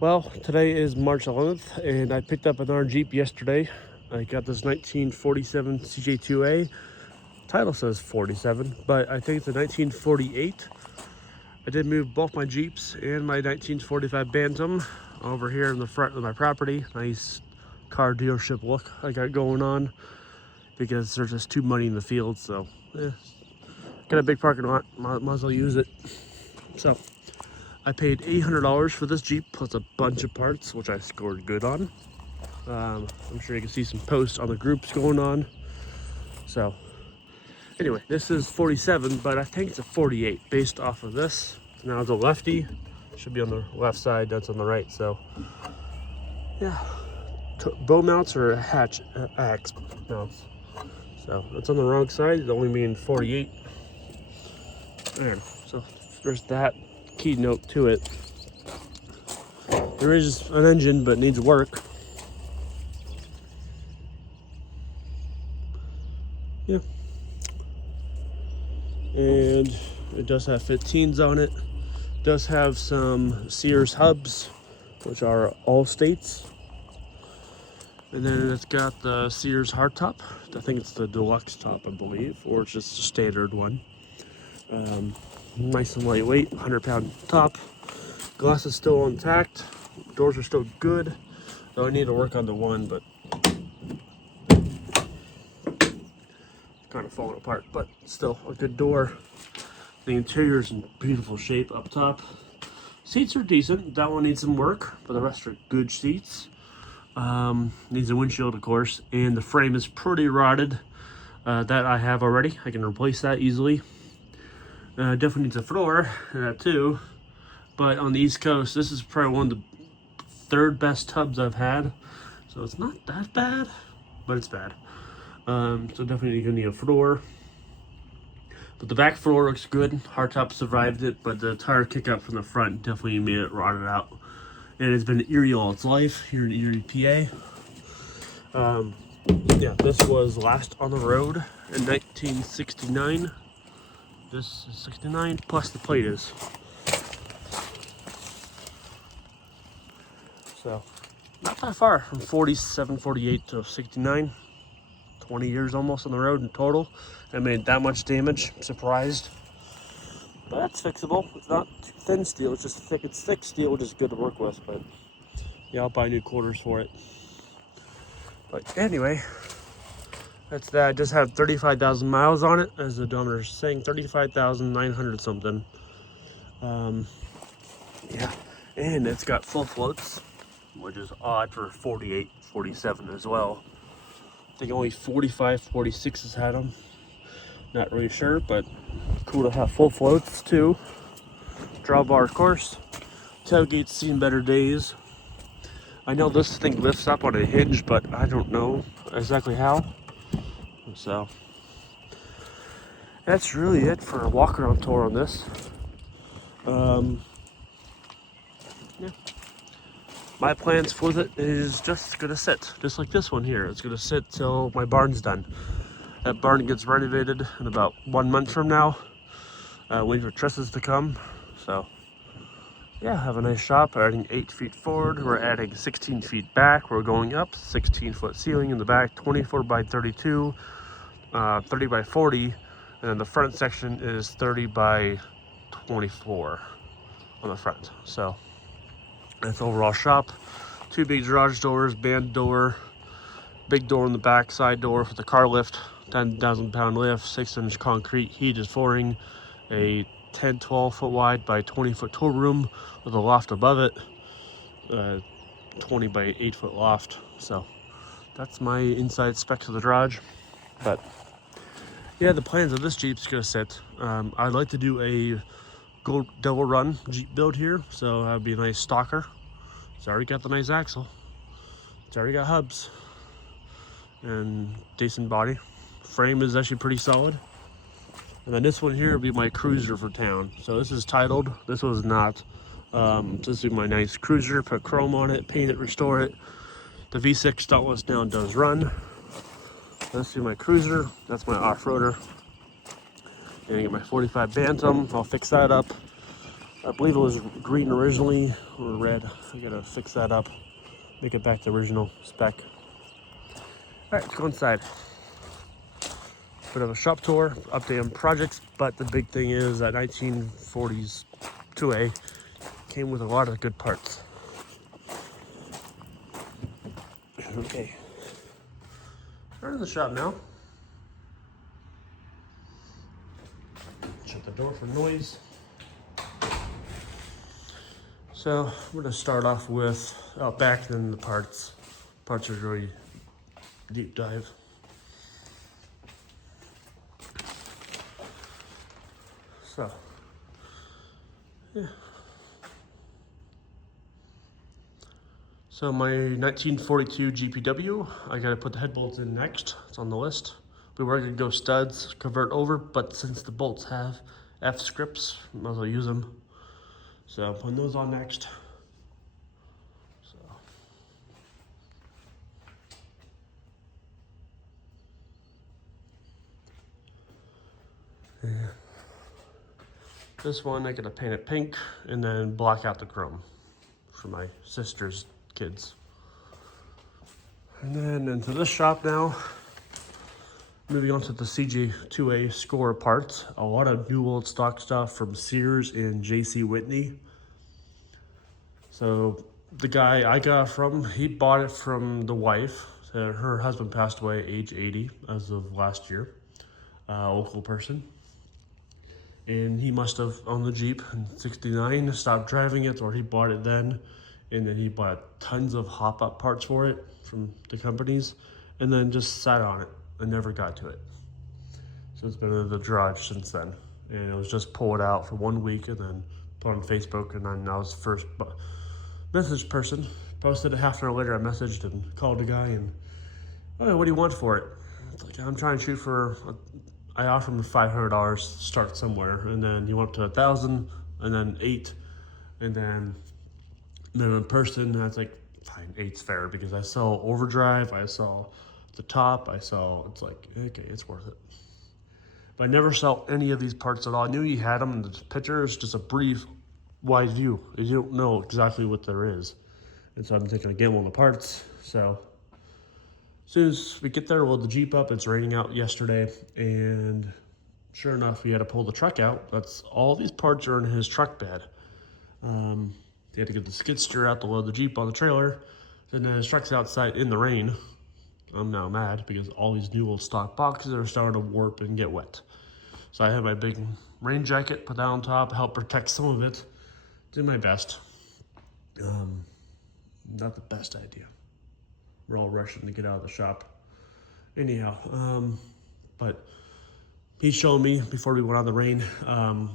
Well, today is March 11th, and I picked up another Jeep yesterday. I got this 1947 CJ2A. Title says 47, but I think it's a 1948. I did move both my Jeeps and my 1945 Bantam over here in the front of my property. Nice car dealership look I got going on because there's just too muddy in the field. So, got a big parking lot. Might as well use it. So, I paid $800 for this Jeep plus a bunch of parts, which I scored good on. I'm sure you can see some posts on the groups going on. So anyway, this is 47, but I think it's a 48 based off of this. Now the lefty should be on the left side, that's on the right. So yeah, bow mounts or hatch axe mounts. So it's on the wrong side, it only mean 48. There. So there's that key note to it. There is an engine, but it needs work. Yeah. And it does have 15s on it. It does have some Sears hubs, which are all states. And then it's got the Sears hardtop. I think it's the deluxe top, I believe, or it's just a standard one. Nice and lightweight, 100-pound top. Glass is still intact. Doors are still good. Though I need to work on the one, but kind of falling apart, but still a good door. The interior is in beautiful shape up top. Seats are decent. That one needs some work, but the rest are good seats. Needs a windshield, of course, and the frame is pretty rotted. That I have already. I can replace that easily. Definitely needs a floor, too. But on the East Coast, this is probably one of the third best tubs I've had. So it's not that bad, but it's bad. So definitely gonna need a floor. But the back floor looks good. Hardtop survived it, but the tire kick up from the front definitely made it rotted out. And it's been Erie all its life here in Erie, PA. Yeah, this was last on the road in 1969. This is 69 plus the plate is. So not that far from 47, 48 to 69. 20 years almost on the road in total. I made that much damage. I'm surprised. But that's fixable. It's not thin steel, it's just thick. It's thick steel, which is good to work with. But yeah, I'll buy new quarters for it. But anyway, that's that. I just had 35,000 miles on it, as the odometer is saying, 35,900 something. Yeah, and it's got full floats, which is odd for 48, 47 as well. I think only 45, 46 has had them. Not really sure, but cool to have full floats too. Drawbar, of course. Tailgate's seen better days. I know this thing lifts up on a hinge, but I don't know exactly how. So that's really it for a walk around tour on this. Yeah. My plans with it is just gonna sit, just like this one here. It's gonna sit till my barn's done. That barn gets renovated in about 1 month from now. Waiting for trusses to come. So yeah, have a nice shop. We're adding 8 feet forward. We're adding 16 feet back. We're going up 16-foot ceiling in the back, 24 by 32, 30 by 40, and then the front section is 30 by 24 on the front. So that's overall shop. 2 big garage doors, band door, big door in the back, side door for the car lift, 10,000-pound lift, 6-inch concrete heated flooring, a 10-12 foot wide by 20 foot tool room with a loft above it, 20 by 8 foot loft. So that's my inside specs of the garage. But yeah, the plans of this Jeep's gonna sit. I'd like to do a gold double run Jeep build here, so that'd be a nice stalker. It's already got the nice axle. It's already got hubs and decent body. Frame is actually pretty solid. And then this one here will be my cruiser for town. So this is titled, this was not. This is my nice cruiser, put chrome on it, paint it, restore it. The V6 Dauntless now does run. This is my cruiser, that's my off-roader. And I get my 45 Bantam, I'll fix that up. I believe it was green originally, or red. I gotta fix that up, make it back to original spec. All right, let's go inside. Bit of a shop tour, update on projects, but the big thing is that 1940s 2A came with a lot of good parts. Okay, we're in the shop now. Shut the door for noise. So we're gonna start off with out back, then the parts. Parts are really deep dive. So, yeah. So my 1942 GPW, I gotta put the head bolts in next. It's on the list. We were gonna go studs, convert over, but since the bolts have F scripts, might as well use them. So I'm putting those on next. So. Yeah. This one I gotta paint it pink and then block out the chrome for my sister's kids. And then into this shop now. Moving on to the CJ2A score parts. A lot of new old stock stuff from Sears and J.C. Whitney. So the guy I got from, he bought it from the wife. Her husband passed away age 80 as of last year. Local person. And he must have owned the Jeep in '69, stopped driving it, or he bought it then. And then he bought tons of hop-up parts for it from the companies, and then just sat on it. I never got to it. So it's been in the garage since then. And it was just pulled out for 1 week and then put on Facebook, and then I was the first message person. Posted it half an hour later, I messaged and called the guy and, oh, what do you want for it? It's like, I'm trying to shoot for, I offered him $500 to start somewhere, and then he went up to 1,000, and then 8, and then in person, and I was like, fine, 8's fair, because I saw overdrive, I saw the top, I saw, it's like, okay, it's worth it. But I never saw any of these parts at all. I knew he had them in the pictures, just a brief, wide view. You don't know exactly what there is. And so I'm taking a gamble on the parts. So as soon as we get there, we'll load the Jeep up. It's raining out yesterday, and sure enough, we had to pull the truck out. That's all these parts are in his truck bed. They had to get the skid steer out to load the Jeep on the trailer. And then his truck's outside in the rain. I'm now mad because all these new old stock boxes are starting to warp and get wet. So I have my big rain jacket, put that on top, help protect some of it. Did my best. Not the best idea. We're all rushing to get out of the shop. Anyhow, but he showed me before we went on the rain,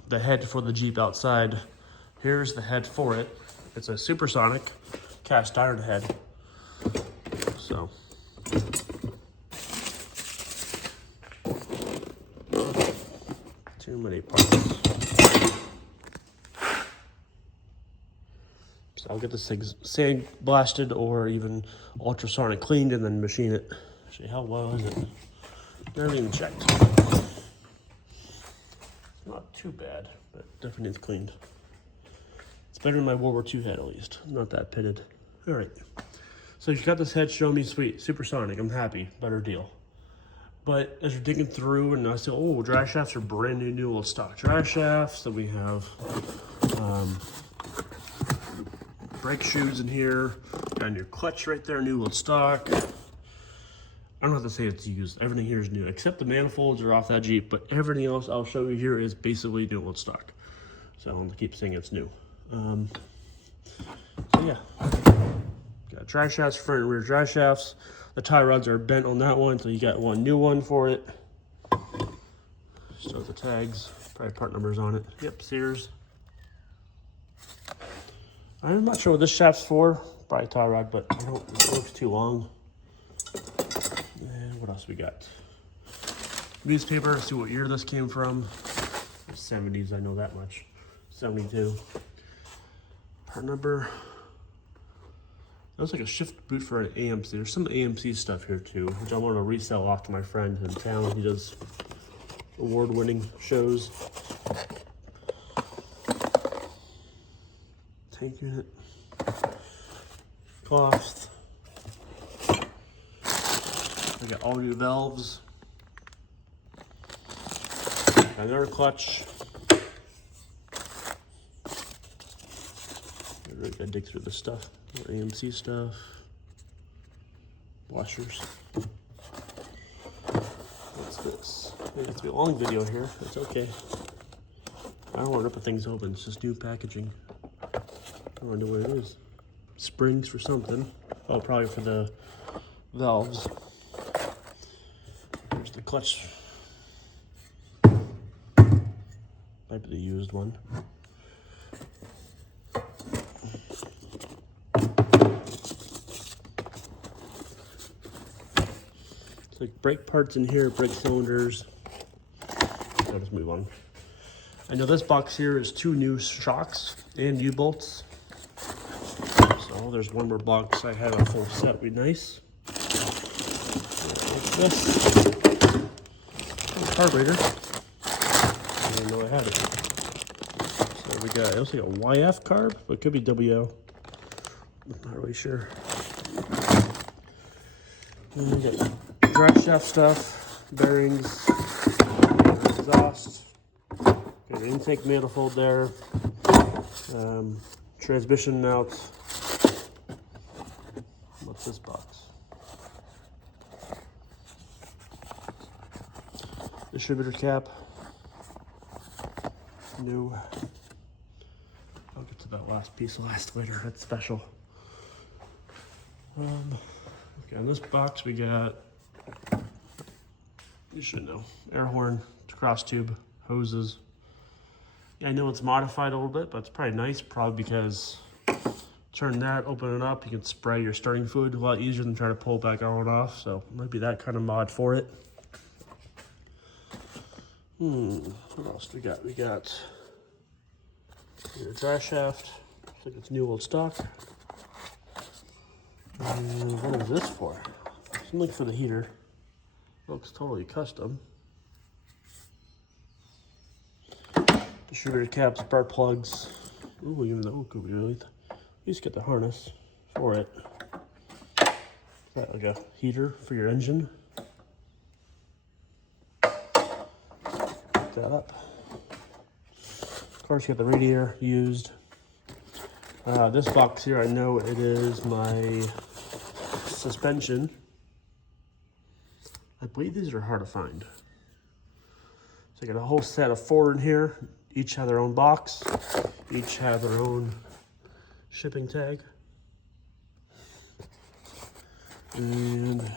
the head for the Jeep outside. Here's the head for it. It's a supersonic cast iron head. So. Too many parts. So I'll get this thing sand blasted or even ultrasonic cleaned and then machine it. Actually, how well is it? Never even checked. It's not too bad, but definitely needs cleaned. It's better than my World War II head, at least. Not that pitted. All right. So you got this head, show me, sweet, supersonic. I'm happy, better deal. But as you're digging through, and I say, oh, drive shafts are brand new old stock drive shafts. Then we have brake shoes in here. Got a new clutch right there, new old stock. I don't have to say it's used. Everything here is new, except the manifolds are off that Jeep. But everything else I'll show you here is basically new old stock. So I'm gonna keep saying it's new. So yeah, got drive shafts, front and rear drive shafts. The tie rods are bent on that one, so you got one new one for it. Still the tags, probably part numbers on it. Yep, Sears. I'm not sure what this shaft's for. Probably tie rod, but I don't. It looks too long. And what else we got? Newspaper. See what year this came from. The 70s. I know that much. 72. Part number. That was like a shift boot for an AMC. There's some AMC stuff here too, which I want to resell off to my friend in town. He does award-winning shows. tank unit, cloth. I got all new valves. Another clutch. I really gotta dig through this stuff. More AMC stuff. Washers. What's this? Maybe it's gonna be a long video here. That's okay. I don't want to rip things open. It's just new packaging. I don't know what it is. Springs for something. Oh, probably for the valves. There's the clutch. Might be the used one. It's like brake parts in here, brake cylinders. I'll just move on. I know this box here is 2 new shocks and U-bolts. So there's one more box. I have a full set. Would be nice. Like this. Oh, carburetor. I didn't know I had it. So we got, it looks like a YF carb, but it could be WO. I'm not really sure. And we got drive shaft stuff, bearings, exhaust. Got an intake manifold there. Transmission mount. What's this box? Distributor cap. New. I'll get to that last piece later. That's special. Okay, in this box we got, you should know, air horn, cross tube, hoses. Yeah, I know it's modified a little bit, but it's probably nice, probably because turn that, open it up, you can spray your starting fluid a lot easier than trying to pull it back on and off, so it might be that kind of mod for it. What else do we got? We got the dry shaft. Looks like it's new old stock. And what is this for? Something for the heater. Looks totally custom. Distributor caps, spark plugs. Ooh, even though could we really? You just get the harness for it. Got like a heater for your engine. Pick that up. Of course, you got the radiator used. This box here, I know it is my suspension. I believe these are hard to find. So I got a whole set of 4 in here. Each have their own box. Each have their own shipping tag. And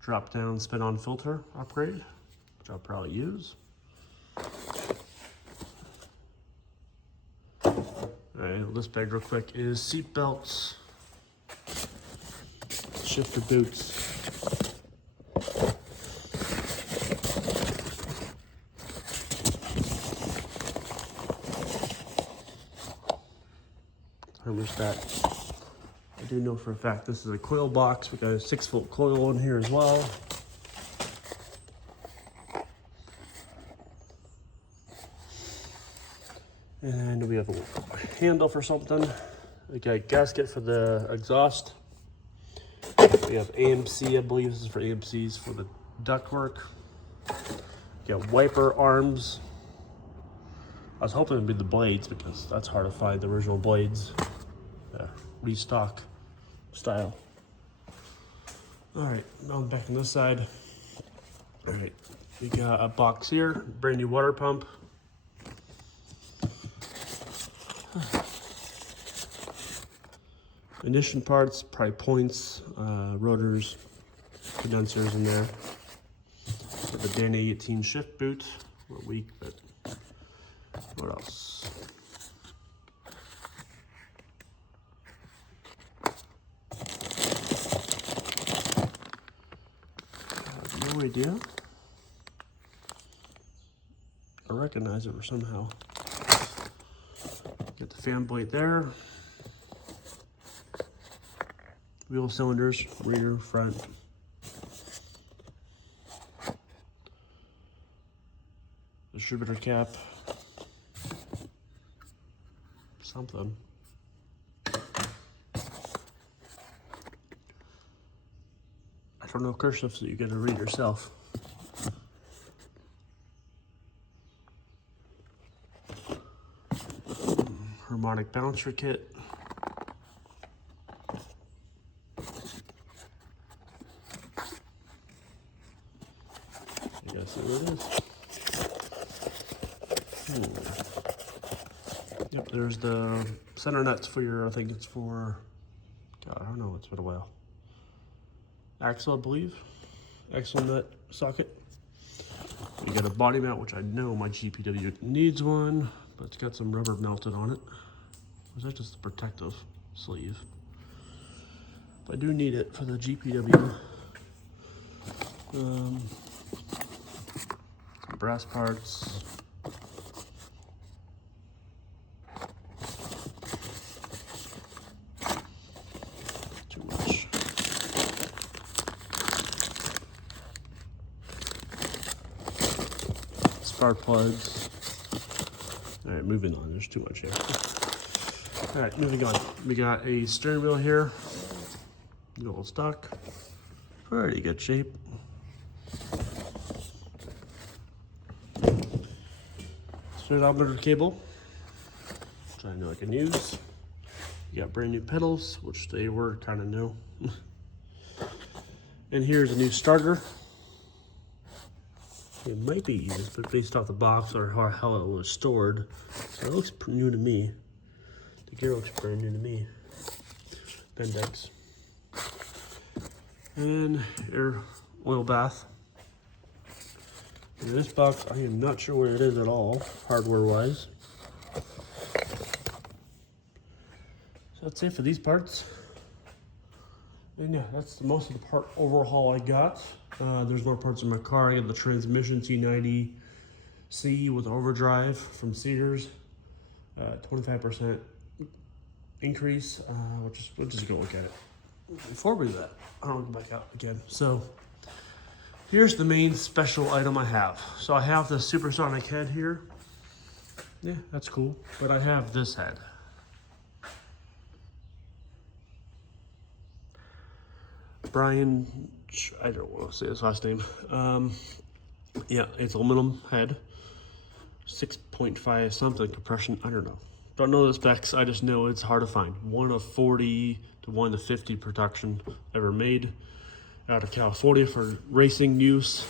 drop down spin on filter upgrade, which I'll probably use. Alright, this bag real quick is seat belts, shifter boots, thermostat. I do know for a fact this is a coil box. We got a 6-volt coil in here as well. And we have a handle for something. We got a gasket for the exhaust. We have AMC, I believe this is for AMCs for the ductwork. We got wiper arms. I was hoping it'd be the blades because that's hard to find, the original blades. Restock style. All right, now I'm back on this side. All right, we got a box here, brand new water pump. Ignition parts, probably points, rotors, condensers in there. Got the Dan 18 shift boot. A little weak, but what else? I have no idea. I recognize it somehow. Got the fan blade there. Wheel cylinders, rear, front. Distributor cap. something. I don't know cursive, so you gotta read yourself. Harmonic bouncer kit. I guess there it is. Yep, there's the center nuts for your, I think it's for, God, I don't know, it's been a while. Axle, I believe. Axle nut socket. You got a body mount, which I know my GPW needs one, but it's got some rubber melted on it. Or is that just a protective sleeve? But I do need it for the GPW. Some brass parts. Too much. Spark plugs. All right, moving on. There's too much here. All right, moving on. We got a steering wheel here. A little stock. Pretty good shape. Speedometer cable, which I know I can use. You got brand new pedals, which they were kind of new. And here's a new starter. It might be used, but based off the box or how it was stored, so it looks new to me. The gear looks brand new to me. Bendex. And air oil bath. In this box, I am not sure where it is at all, hardware-wise. So that's it for these parts. And yeah, that's most of the part overhaul I got. There's more parts in my car. I got the transmission T90C with overdrive from Sears. 25% increase. We'll just go look at it. Before we do that, I don't go back out again. So here's the main special item I have. So I have the supersonic head here. Yeah, that's cool. But I have this head. Brian, I don't want to say his last name. Yeah, it's aluminum head. 6.5 something compression, I don't know. Don't know the specs, I just know it's hard to find. 1 of 40 to 1 to 50 production ever made out of California for racing use.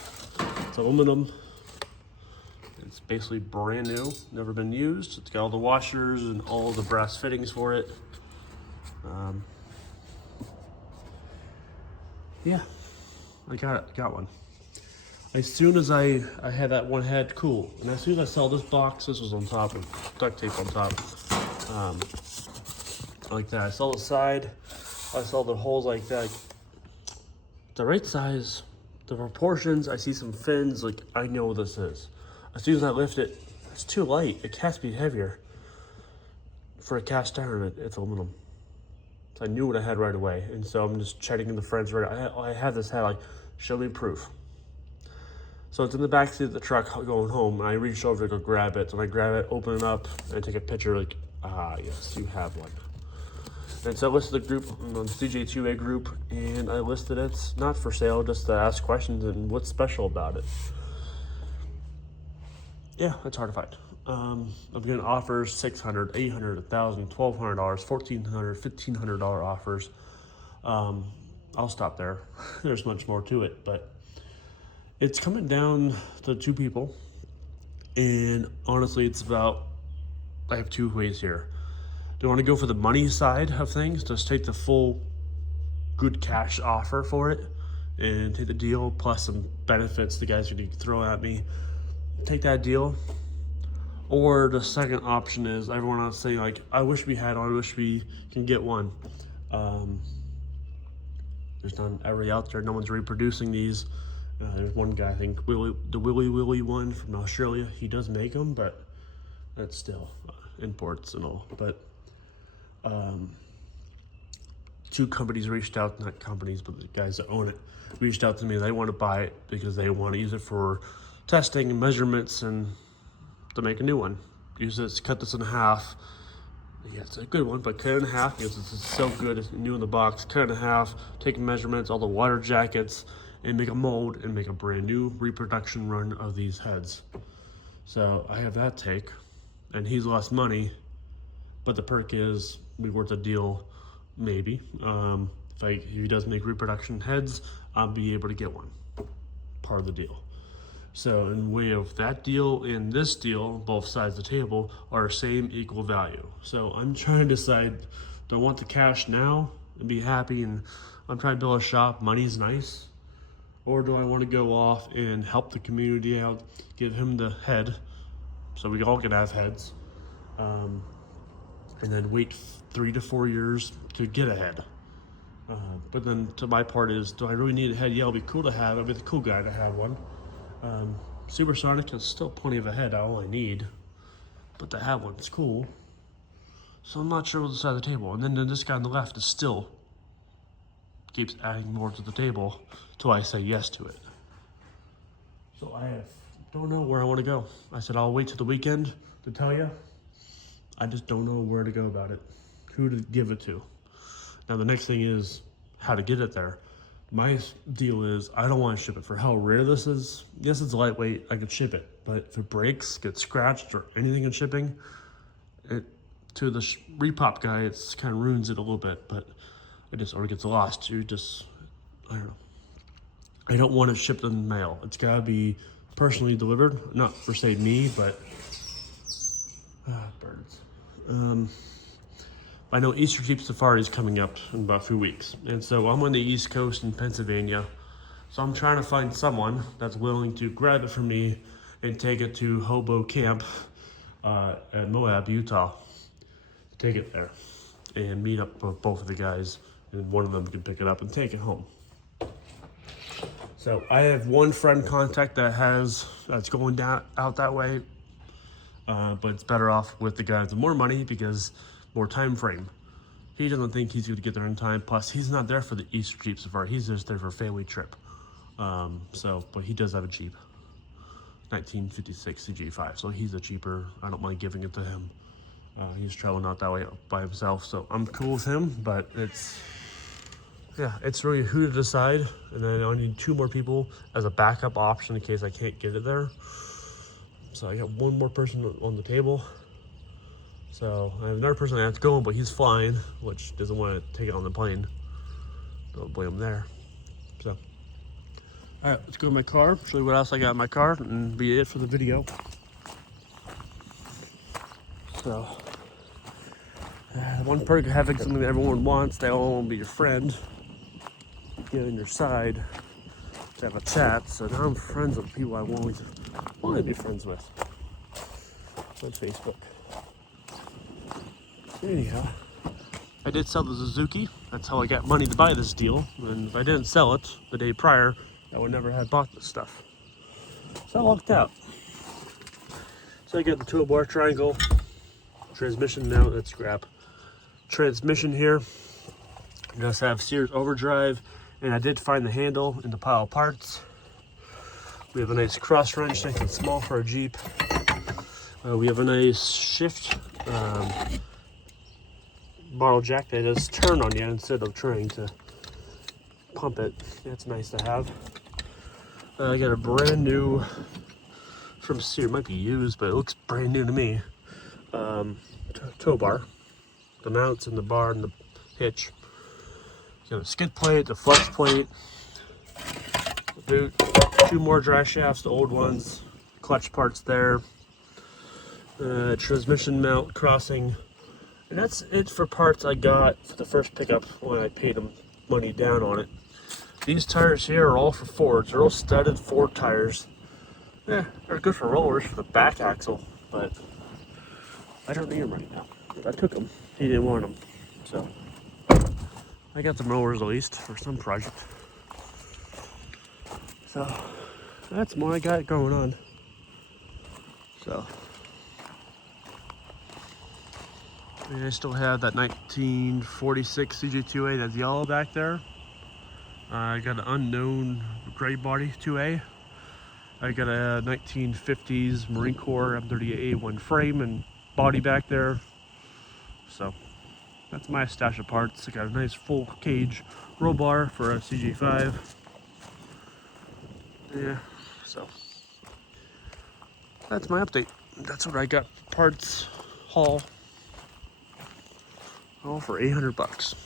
It's aluminum. It's basically brand new, never been used. It's got all the washers and all the brass fittings for it. Yeah, I got one. As soon as I had that one head, cool. And as soon as I saw this box, this was on top with duct tape on top. Like that. I saw the side, I saw the holes like that. The right size, the proportions, I see some fins, like I know what this is. As soon as I lift it, it's too light. It has to be heavier. For a cast iron, it's aluminum. So I knew what I had right away. And so I'm just chatting with the friends right I have this head, like, show me proof. So it's in the backseat of the truck going home, and I reached over to go grab it. So I grab it, open it up, and I take a picture like, ah, yes, you have one. And so I listed the group on the CJ2A group, and I listed it not for sale, just to ask questions and what's special about it. Yeah, it's hard to find. I'm getting offers $600, $800, $1,000, $1,200, $1,400, $1,500 offers. I'll stop there. There's much more to it, but it's coming down to two people, and honestly, it's about, I have two ways here. Do I want to go for the money side of things, just take the full good cash offer for it, and take the deal, plus some benefits the guys are going to throw at me, take that deal? Or the second option is everyone else saying, like, I wish we had one, I wish we can get one. There's none ever out there, no one's reproducing these. There's one guy, I think, the Willy one from Australia. He does make them, but that's still imports and all. But two companies reached out, not companies, but the guys that own it, reached out to me. They want to buy it because they want to use it for testing and measurements and to make a new one. Use this, cut this in half, Yeah, it's a good one, but cut it in half because it's so good. It's new in the box. Cut it in half, take measurements, all the water jackets, and make a mold and make a brand new reproduction run of these heads. So I have that take, and he's lost money, but the perk is we worked a deal, maybe. If he does make reproduction heads, I'll be able to get one. Part of the deal. So in way of that deal and this deal, both sides of the table are same equal value. So I'm trying to decide, do I want the cash now and be happy and I'm trying to build a shop, money's nice? Or do I want to go off and help the community out, give him the head, so we all can have heads, and then wait 3 to 4 years to get a head? But then to my part is, do I really need a head? Yeah, it'll be cool to have, I'll be the cool guy to have one. Supersonic is still plenty of a head, all I need, but to have one is cool. So I'm not sure what's side of the table. And then this guy on the left is still keeps adding more to the table till I say yes to it. So don't know where I want to go. I said I'll wait till the weekend to tell you. I just don't know where to go about it, who to give it to. Now the next thing is how to get it there. My deal is I don't want to ship it for how rare this is. Yes, it's lightweight, I could ship it, but if it breaks, gets scratched, or anything in shipping, to the repop guy, it's kind of ruins it a little bit, but or it gets lost. I don't know. I don't want it shipped in the mail. It's gotta be personally delivered, not for say me, but birds. I know Easter Jeep Safari is coming up in about a few weeks. And so I'm on the East Coast in Pennsylvania. So I'm trying to find someone that's willing to grab it from me and take it to Hobo Camp at Moab, Utah. Take it there and meet up with both of the guys, and one of them can pick it up and take it home. So I have one friend contact that's going out that way, but it's better off with the guy with more money because more time frame. He doesn't think he's going to get there in time. Plus, he's not there for the Easter Jeep Safari. He's just there for a family trip. But he does have a Jeep, 1956 CJ5. So he's a cheaper. I don't mind giving it to him. He's traveling out that way by himself, so I'm cool with him. But it's really who to decide. And then I need 2 more people as a backup option in case I can't get it there. So I got 1 more person on the table. So I have another person that's going, but he's flying, which doesn't want to take it on the plane. Don't blame him there. So, all right, let's go to my car, show you what else I got in my car, and be it for the video. So, one perk of having something that everyone wants, they all want to be your friend, get on your side, to have a chat. So now I'm friends with people I want to be friends with on Facebook. Anyhow, I did sell the Suzuki. That's how I got money to buy this deal. And if I didn't sell it the day prior, I would never have bought this stuff. So I lucked out. So I got the toolbar triangle, transmission now, that's scrap. Transmission here, it does have Sears overdrive, and I did find the handle in the pile of parts. We have a nice cross wrench, nice and small for a Jeep. We have a nice shift bottle jack that does turn on you instead of trying to pump it. That's nice to have. I got a brand new from Sears, might be used, but it looks brand new to me. Tow bar, the mounts and the bar and the hitch. Got a skid plate, the flex plate, the boot, 2 more dry shafts, the old ones, clutch parts there, transmission mount crossing. And that's it for parts I got for the first pickup when I paid them money down on it. These tires here are all for Fords. They're all studded Ford tires. They're good for rollers for the back axle, but I don't need them right now. I took them. He didn't want them. So I got the rollers at least for some project. So that's what I got going on. So. And I still have that 1946 CJ2A that's yellow back there. I got an unknown gray body 2A. I got a 1950s Marine Corps M38A1 frame and body back there. So that's my stash of parts. I got a nice full cage roll bar for a CJ5. Yeah, so that's my update. That's what I got. Parts haul, all for 800 bucks.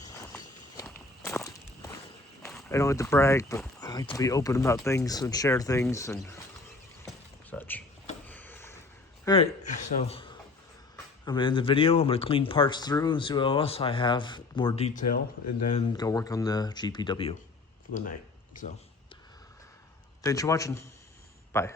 I don't like to brag, but I like to be open about things and share things and such. All right, so I'm gonna end the video. I'm gonna clean parts through and see what else I have more detail, and then go work on the GPW for the night. So thanks for watching. Bye.